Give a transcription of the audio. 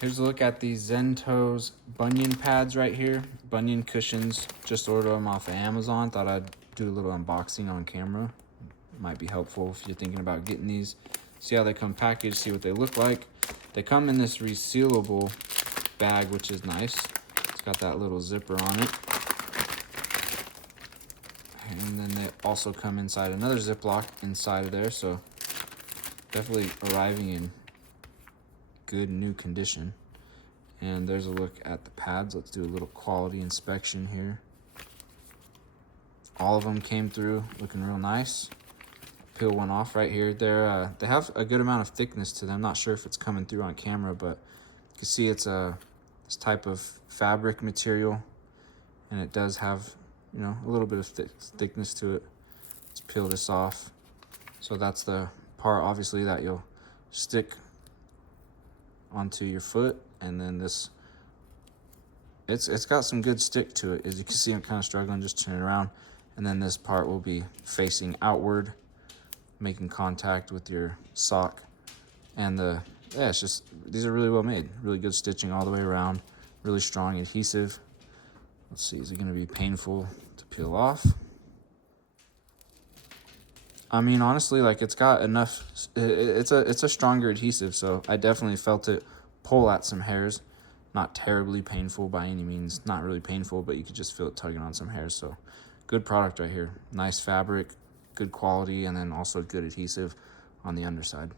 Here's a look at these ZenToes Bunion Pads right here. Bunion cushions. Just ordered them off of Amazon. Thought I'd do a little unboxing on camera. Might be helpful if you're thinking about getting these. See how they come packaged, see what they look like. They come in this resealable bag, which is nice. It's got that little zipper on it. And then they also come inside another Ziploc inside of there, so definitely arriving in good new condition. And there's a look at the pads. Let's do a little quality inspection here. All of them came through looking real nice. Peel one off right here. They have a good amount of thickness to them. Not sure if it's coming through on camera, but you can see it's this type of fabric material, and it does have, you know, a little bit of thickness to it. Let's peel this off. So that's the part, obviously, that you'll stick onto your foot, and then this, it's got some good stick to it. As you can see, I'm kind of struggling just turning around, and then this part will be facing outward, making contact with your sock. And it's just, these are really well made, really good stitching all the way around, really strong adhesive. Let's see, is it going to be painful to peel off? I mean, honestly, like, it's got enough, it's a stronger adhesive, so I definitely felt it pull at some hairs. Not terribly painful by any means, not really painful, but you could just feel it tugging on some hairs. So good product right here. Nice fabric, good quality, and then also good adhesive on the underside.